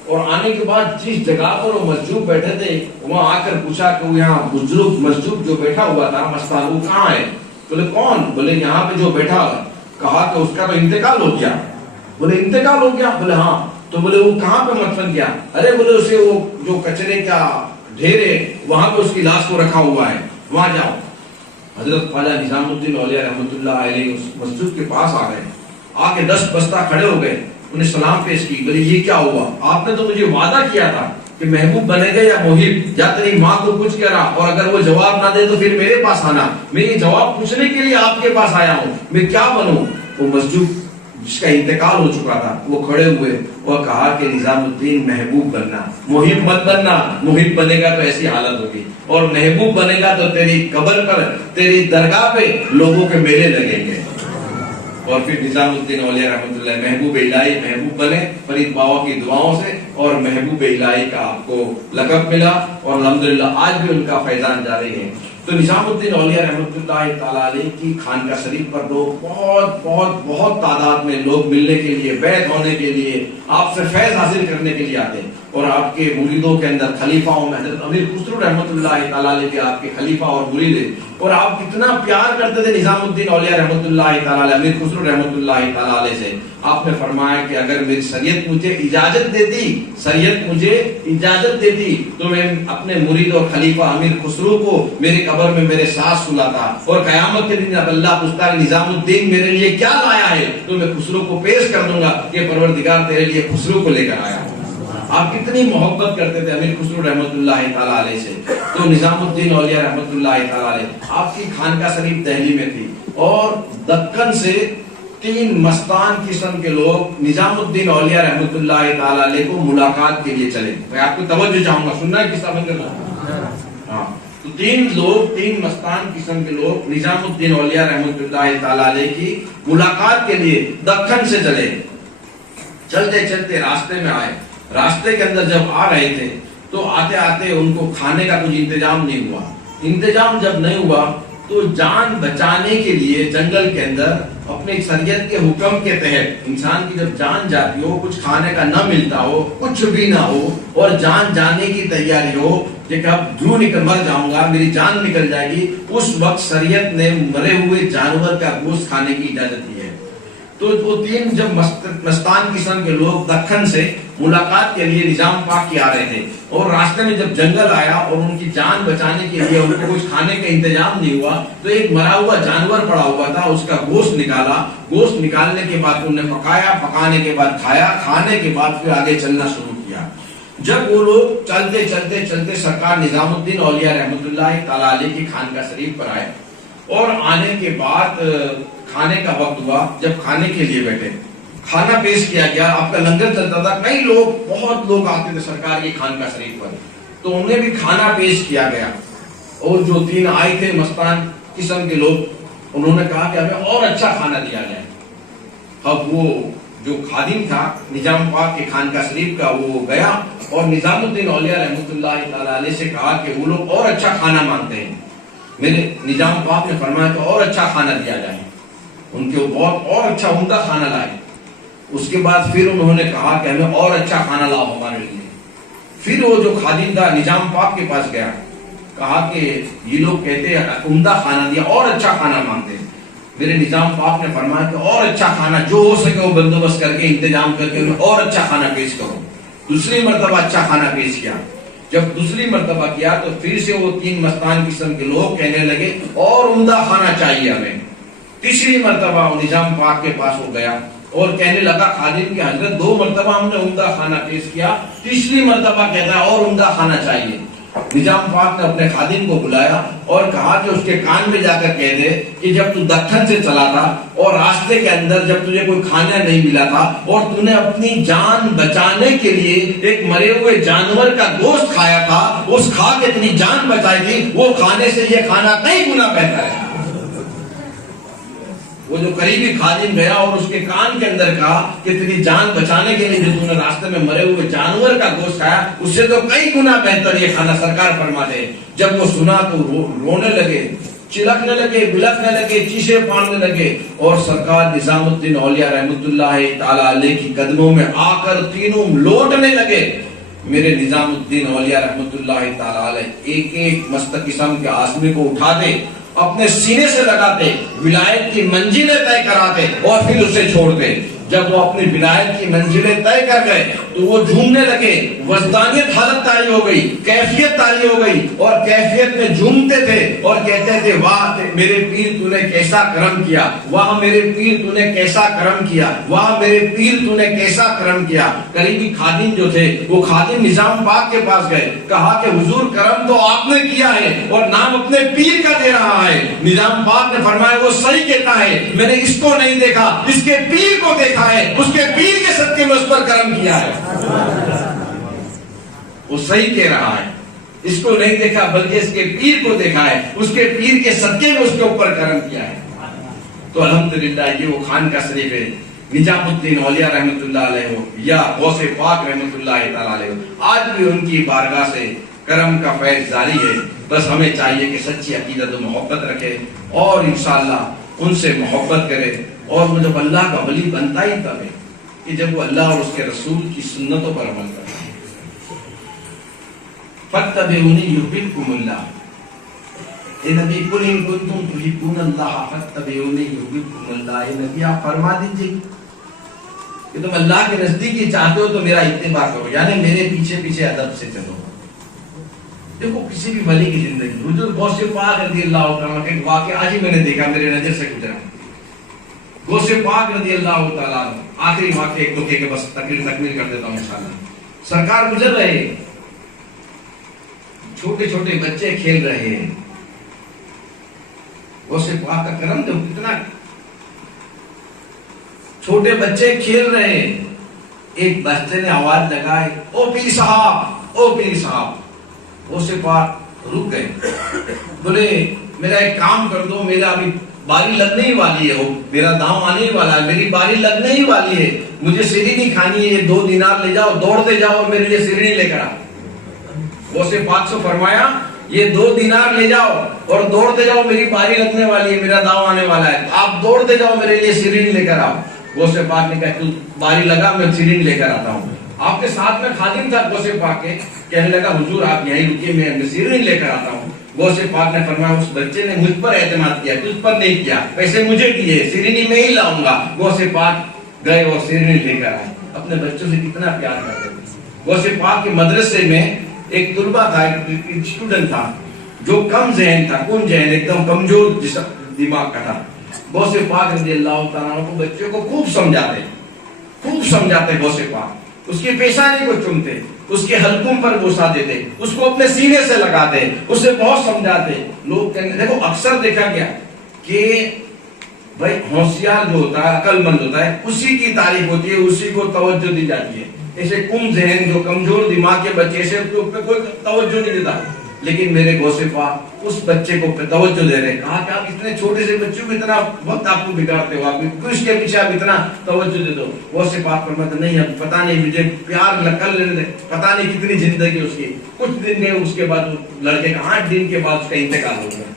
اور آنے کے بعد جس جگہ پر وہ مجذوب بیٹھے تھے وہاں آ کر پوچھا کہ وہ یہاں بزرگ مجذوب جو بیٹھا ہوا تھا مستان، وہ کہاں ہے؟ بولے کون؟ بولے یہاں پہ جو بیٹھا ہے۔ کہا کہ اس کا تو انتقال ہو گیا۔ بولے انتقال ہو گیا؟ بولے ہاں۔ تو بولے وہ کہاں پہ مدفن کیا؟ ارے بولے اسے وہ جو کچرے کا ڈھیر ہے وہاں پہ اس کی لاش کو رکھا ہوا ہے، وہاں جاؤ۔ حضرت خواجہ نظام الدین اولیاء رحمۃ اللہ علیہ اس مسجد کے پاس آ گئے، آ کے 10 بستہ کھڑے ہو گئے، انہیں سلام پیش کی۔ بولے یہ کیا ہوا؟ آپ نے تو مجھے وعدہ کیا تھا کہ محبوب بنے گا یا محب، جا تیری ماں کو پوچھ کے رہا، اور اگر وہ جواب نہ دے تو پھر میرے پاس آنا، میں یہ جواب پوچھنے کے لیے آپ کے پاس آیا ہوں، میں کیا بنوں؟ وہ مسجد جس کا انتقال ہو چکا تھا وہ کھڑے ہوئے اور کہا کہ نظام الدین محبوب بننا، محب مت بننا، محب بنے گا تو ایسی حالت ہوگی، اور محبوب بنے گا تو تیری قبر پر تیری درگاہ پہ لوگوں کے میلے لگیں گے۔ اور پھر نظام الدین اولیاء رحمۃ اللہ محبوب الہی محبوب بنے فرید بابا کی دعاؤں سے، اور محبوب الہی کا آپ کو لقب ملا، اور الحمدللہ آج بھی ان کا فیضان جاری ہے۔ تو نظام الدین اولیاء رحمۃ اللہ تعالیٰ علیہ کی خانقاہ شریف پر لوگ بہت تعداد میں لوگ ملنے کے لیے، بیعت ہونے کے لیے، آپ سے فیض حاصل کرنے کے لیے آتے ہیں، اور آپ کے مریدوں کے اندر خلیفاؤں میں حضرت امیر خسرو رحمۃ اللہ تعالیٰ علیہ کے آپ کے خلیفہ اور مرید ہیں، اور آپ کتنا پیار کرتے تھے نظام الدین اولیاء رحمۃ اللہ تعالیٰ علیہ، امیر خسرو رحمۃ اللہ تعالیٰ علیہ سے۔ آپ نے فرمایا کہ اگر میری شریعت مجھے اجازت دیتی تو میں اپنے مرید اور خلیفہ امیر خسرو کو میرے قبر میں میرے ساتھ سلاتا، اور قیامت کے دن جب اللہ پوچھتا ہے نظام الدین میرے لیے کیا لایا ہے، تو میں خسرو کو پیش کر دوں گا کہ پروردگار تیرے لیے خسرو کو لے کر آیا۔ آپ کتنی محبت کرتے تھے امیر خسرو رحمۃ اللہ تعالیٰ علیہ سے۔ تو نظام الدین اولیاء رحمۃ اللہ تعالیٰ علیہ آپ کی خانقاہ شریف دہلی میں تھی، اور دکن سے 3 مستان قسم کے لوگ نظام الدین اولیاء رحمۃ اللہ تعالیٰ علیہ کو ملاقات کے لیے چلے۔ میں آپ کو توجہ چاہوں گا، سننا ہے قصہ بن کر۔ ہاں، تو 3 مستان قسم کے لوگ نظام الدین اولیاء رحمۃ اللہ تعالیٰ علیہ کی ملاقات کے لیے دکن سے چلے۔ چلتے چلتے راستے میں آئے، راستے کے اندر جب آ رہے تھے تو آتے آتے ان کو کھانے کا کچھ انتظام نہیں ہوا۔ انتظام جب نہیں ہوا تو جان بچانے کے لیے جنگل کے اندر اپنے شریعت کے حکم کے تحت انسان کی جب جان جاتی ہو، کچھ کھانے کا نہ ملتا ہو، کچھ بھی نہ ہو، اور جان جانے کی تیاری ہو کہ اب مر جاؤں گا، میری جان نکل جائے گی، اس وقت شریعت نے مرے ہوئے جانور کا گوشت کھانے کی اجازت دی ہے۔ تو وہ 3 جب مستان قسم کے لوگ دکن سے ملاقات کے لیے نظام پاک کے آ رہے تھے، اور راستے میں جب جنگل آیا اور ان کی جان بچانے کے لیے ان کو کچھ کھانے کا انتظام نہیں ہوا تو ایک مرا ہوا جانور پڑا ہوا تھا، اس کا گوشت نکالا، گوشت نکالنے کے بعد انہوں نے پکایا، پکانے کے بعد کھایا، کھانے کے بعد پھر آگے چلنا شروع کیا۔ جب وہ لوگ چلتے چلتے چلتے سرکار نظام الدین اولیاء رحمۃ اللہ تعالیٰ علیہ کی خانقاہ شریف پر آئے، اور آنے کے بعد کھانے کا وقت ہوا، جب کھانے کے لیے بیٹھے، کھانا پیش کیا گیا، آپ کا لنگر چلتا تھا، کئی لوگ، بہت لوگ آتے تھے سرکار کی خانقاہ شریف پر، تو انہیں بھی کھانا پیش کیا گیا، اور جو 3 آئے تھے مستان قسم کے لوگ، انہوں نے کہا کہ ہمیں اور اچھا کھانا دیا جائے۔ اب وہ جو خادم تھا نظام پاک کے خانقاہ شریف کا، وہ گیا اور نظام الدین اولیاء رحمۃ اللہ تعالیٰ علیہ سے کہا کہ وہ لوگ اور اچھا کھانا مانگتے ہیں، میرے نظام پاک نے فرمایا کہ اور اچھا کھانا دیا جائے، ان کے بہت اور اچھا عمدہ کھانا لائے۔ اس کے بعد پھر انہوں نے کہا کہ ہمیں اور اچھا کھانا لاؤ ہمارے لیے۔ پھر وہ جو خادم تھا نظام پاک کے پاس گیا، کہا کہ یہ لوگ کہتے ہیں عمدہ کھانا دیا، اور اچھا کھانا مانگتے ہیں۔ میرے نظام پاک نے فرمایا کہ اور اچھا کھانا جو ہو سکے وہ بندوبست کر کے انتظام کر کے انہیں اور اچھا کھانا پیش کرو۔ دوسری مرتبہ اچھا کھانا پیش کیا۔ جب دوسری مرتبہ کیا تو پھر سے وہ 3 مستان قسم کے لوگ کہنے لگے اور عمدہ کھانا چاہیے ہمیں۔ تیسری مرتبہ وہ نظام پاک کے پاس ہو گیا اور کہنے لگا خادم کی حضرت 2 مرتبہ ہم نے عمدہ کھانا پیش کیا، تیسری مرتبہ کہتا ہے اور عمدہ کھانا چاہیے۔ نظام پاک نے اپنے خادم کو بلایا اور کہا کہ اس کے کان میں جا کر کہہ دے کہ جب تو دکن سے چلا تھا اور راستے کے اندر جب تجھے کوئی کھانا نہیں ملا تھا اور تو نے اپنی جان بچانے کے لیے ایک مرے ہوئے جانور کا گوشت کھایا تھا، اس کھا کے اتنی جان بچائی تھی، وہ کھانے سے یہ کھانا کئی گنا بہتر ہے۔ وہ جو قریبی خادم گیا اور اس کے کان کے اندر کہا کہ تیری جان بچانے کے لیے جو تم نے راستے میں مرے ہوئے جانور کا گوشت کھایا اس سے تو کئی گنا بہتر یہ کھانا، سرکار فرماتے ہیں۔ جب وہ سنا تو رونے لگے، چلکنے لگے، بلکنے لگے، چیخے پاڑنے لگے، اور سرکار نظام الدین اولیاء رحمۃ اللہ تعالیٰ علیہ کی قدموں میں آ کر تینوں لوٹنے لگے۔ میرے نظام الدین اولیاء رحمۃ اللہ تعالیٰ علیہ ایک ایک مست قسم کے آسمی کو اٹھاتے، اپنے سینے سے لگاتے، ولایت کی منزلیں طے کراتے اور پھر اسے چھوڑتے۔ جب وہ اپنی ولایت کی منزلیں طے کر گئے تو وہ جھومنے لگے، وجدانیت حالت تاری ہو گئی، کیفیت تاری ہو گئی، اور کیفیت میں جھومتے تھے اور کہتے تھے واہ میرے پیر تو نے کیسا کرم کیا، واہ میرے پیر تو نے کیسا کرم کیا، واہ میرے پیر تو نے کیسا کرم کیا۔ قریبی خادم جو تھے وہ خادم نظام پاک کے پاس گئے، کہا کہ حضور کرم تو آپ نے کیا ہے اور نام اپنے پیر کا دے رہا ہے۔ نظام پاک نے فرمایا وہ صحیح کہتا ہے، میں نے اس کو نہیں دیکھا، اس کے پیر کو دیکھا ہے، اس کے پیر کے صدقے میں اس پر کرم کیا ہے۔ وہ صحیح کہہ رہا ہے، اس کو نہیں دیکھا بلکہ اس کے پیر کو دیکھا ہے، اس کے پیر کے صدقے میں اس کے اوپر کرم کیا ہے۔ تو الحمدللہ یہ وہ خانقاہ شریف ہے، نظام الدین اولیاء رحمۃ اللہ علیہ ہو یا غوث پاک رحمۃ اللہ تعالیٰ علیہ ہو، آج بھی ان کی بارگاہ سے کرم کا فیض جاری ہے۔ بس ہمیں چاہیے کہ سچی عقیدت و محبت رکھے اور انشاءاللہ ان سے محبت کرے، اور وہ جب اللہ کا ولی بنتا ہی تب ہے کہ جب وہ اللہ اور اس کے رسول کی سنتوں پر عمل کرتا ہے۔ فَاتَّبِعُونِي يُحْبِبْكُمُ اللَّهُ، اے نبی قُلْ إِن كُنتُمْ تُحِبُّونَ اللَّهَ فَاتَّبِعُونِي يُحْبِبْكُمُ اللَّهُ، اے نبی آپ فرما دیجئے کہ تم اللہ کے نزدیکی چاہتے ہو تو میرا اتباع کرو، یعنی میرے پیچھے پیچھے ادب سے چلو۔ دیکھو کسی بھی ولی کی زندگی، حضور غوث پاک رضی اللہ عنہ کا ایک واقعہ آج ہی میں نے دیکھا، میرے نظر سے گزرا۔ غوث پاک رضی اللہ تعالیٰ عنہ، آخری واقعہ ایک دو کے بس تکمیل کر دیتا ہوں انشاءاللہ۔ سرکار گزر رہے ہیں، چھوٹے چھوٹے بچے کھیل رہے ہیں، غوث پاک کا کرم تو کتنا، چھوٹے بچے کھیل رہے ہیں، ایک بچے نے آواز لگائی او پیر صاحب، او پیر صاحب۔ غوث پاک رک گئے، بولے میرا ایک کام کر دو، میرا ابھی باری لگنے ہی والی ہے، میرا داؤں آنے ہی والا ہے، میری باری لگنے ہی والی ہے، مجھے سیڑھی نہیں کھانی ہے، یہ 2 دینار لے جاؤ، دوڑتے جاؤ اور میرے لیے سیڑھی لے کر آؤ۔ غوث پاک سے فرمایا یہ 2 دینار لے جاؤ اور دوڑتے جاؤ، میری باری لگنے والی ہے، میرا داؤں آنے والا ہے، آپ دوڑتے جاؤ میرے لیے سیڑھی لے کر آؤ۔ غوث پاک نے کہا تو باری لگا، میں سیڑھی لے کر آتا ہوں۔ آپ کے ساتھ میں خادم تھا غوث پاک کے، کہنے لگا حضور آپ یہیں رکیے، میں سیڑھی لے کر آتا ہوں۔ غوث پاک نے فرمایا اس بچے نے مجھ پر اعتماد کیا، تجھ پر نہیں کیا، پیسے مجھے دیے، سیڑھی میں ہی لاؤں گا۔ غوث پاک گئے اور سیڑھی لے کر آئے۔ اپنے بچوں سے کتنا پیار کرتے تھے۔ غوث پاک کے مدرسے میں ایک طلبہ تھا، ایک اسٹوڈنٹ تھا جو کم ذہن تھا، کم ذہن، ایک دم کمزور دماغ کا تھا. غوث پاک رضی اللہ تعالیٰ عنہ کو بچوں کو خوب سمجھاتے غوث پاک، اس کی پیشانی کو چومتے، اس کے حلقوں پر بوسا دیتے، اس کو اپنے سینے سے لگاتے، اسے بہت سمجھاتے. لوگ کہنے دیکھو اکثر دیکھا گیا کہ بھائی ہوشیار جو ہوتا ہے، عقل مند ہوتا ہے، اسی کی تعریف ہوتی ہے، اسی کو توجہ دی جاتی ہے. ایسے کم ذہن جو کمزور دماغ کے بچے سے پہ کوئی توجہ نہیں دیتا. لیکن میرے غوث پاک اس بچے کو توجہ دے رہے. کہا کہ آپ اتنے چھوٹے سے بچوں کو اتنا وقت آپ کو بگاڑتے ہو، آپ اس کے پیچھے آپ اتنا توجہ دے دو. غوث پاک فرماتے نہیں، اب پتہ نہیں مجھے پیار کر لینے دے، پتہ نہیں کتنی زندگی اس کی. کچھ دن گئے، اس کے بعد لڑکے کا 8 دن کے بعد اس کا انتقال ہو گیا.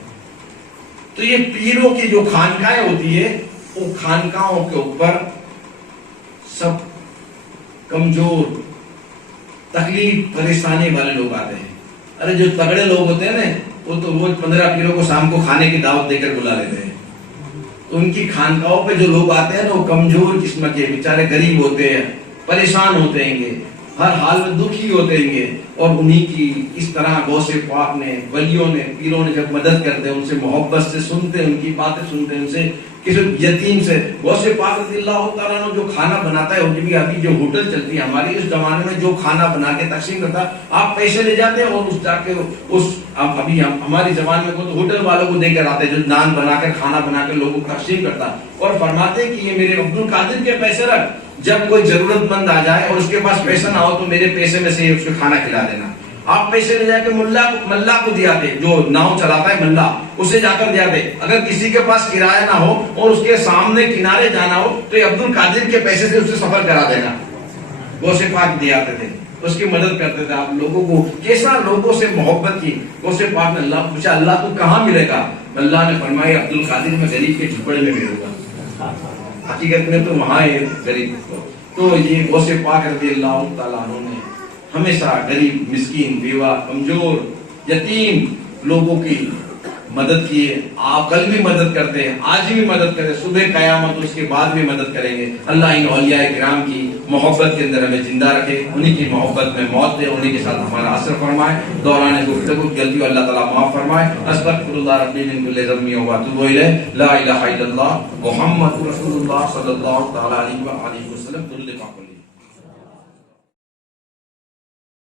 تو یہ پیروں کی جو خانقاہیں ہوتی ہے، وہ خانقاہوں کے اوپر سب کمزور، تکلیف پریشانی والے لوگ آتے ہیں. ارے جو تگڑے لوگ ہوتے ہیں نا، وہ تو روز 15 پیروں کو شام کو کھانے کی دعوت دے کر بلا لیتے ہیں. تو ان کی خانقاہوں پہ جو لوگ آتے ہیں وہ کمزور قسم کے بیچارے غریب ہوتے ہیں، پریشان ہوتے ہیں گے، ہر حال میں دکھی ہوتے ہیں گے. اور انہی کی اس طرح غوث پاک نے، ولیوں نے، پیروں نے جب مدد کرتے ہیں، ان سے محبت سے سنتے، ان کی باتیں سنتے، ان سے کسی یتیم سے. غوث پاک رضی اللہ تعالیٰ عنہ جو کھانا بناتا ہے، ان کی بھی ابھی جو ہوٹل چلتی ہے ہماری اس زمانے میں، جو کھانا بنا کے تقسیم کرتا ہے، آپ پیسے لے جاتے ہیں اور اس جا کے اس ابھی ہماری زبان میں تو ہوٹل والوں کو دے کر آتے جو نان بنا کر کھانا بنا کے لوگوں کو تقسیم کرتا ہے. اور فرماتے کہ یہ میرے عبد القادر کے پیسے رکھ، جب کوئی ضرورت مند آ جائے اور اس کے پاس پیسہ نہ ہو تو میرے پیسے میں سے اس کو کھانا کھلا دینا. آپ پیسے لے جا کے ملا کو دیا دے، جو ناؤ چلاتا ہے ملا، اسے جا کر دیا دے. اگر کسی کے پاس کرایہ نہ ہو اور اس کے سامنے کنارے جانا ہو تو عبد القادر کے پیسے سے اسے سفر کرا دینا. غوث پاک دیا تھے، اس کی مدد کرتے تھے. آپ لوگوں کو کیسا لوگوں سے محبت کی. غوث پاک نے اللہ پوچھا اللہ کو کہاں ملے گا؟ اللہ نے فرمایا عبد القادر میں غریب کے جھپڑے میں ملوں گا. حقیقت میں تو وہاں ہے غریب. تو یہ غوث پاک رضی اللہ تعالیٰ عنہ نے ہمیشہ غریب، مسکین، بیوہ، کمزور، یتیم لوگوں کی مدد کی ہے. آپ کل بھی مدد کرتے ہیں، آج بھی مدد کریں، صبح قیامت اس کے بعد بھی مدد کریں گے. اللہ ان اولیاء کرام کی محبت کے اندر ہمیں زندہ رکھے، انہی کی محبت میں موت دے، انہی کے ساتھ ہمارا اثر فرمائے. دوران گفتگو غلطی اللہ تعالیٰ معاف فرمائے. استغفر اللہ ربی من کل ذنب و اتوب الیہ. لا الہ الا اللہ محمد رسول اللہ صلی اللہ تعالی علیہ وآلہ وسلم.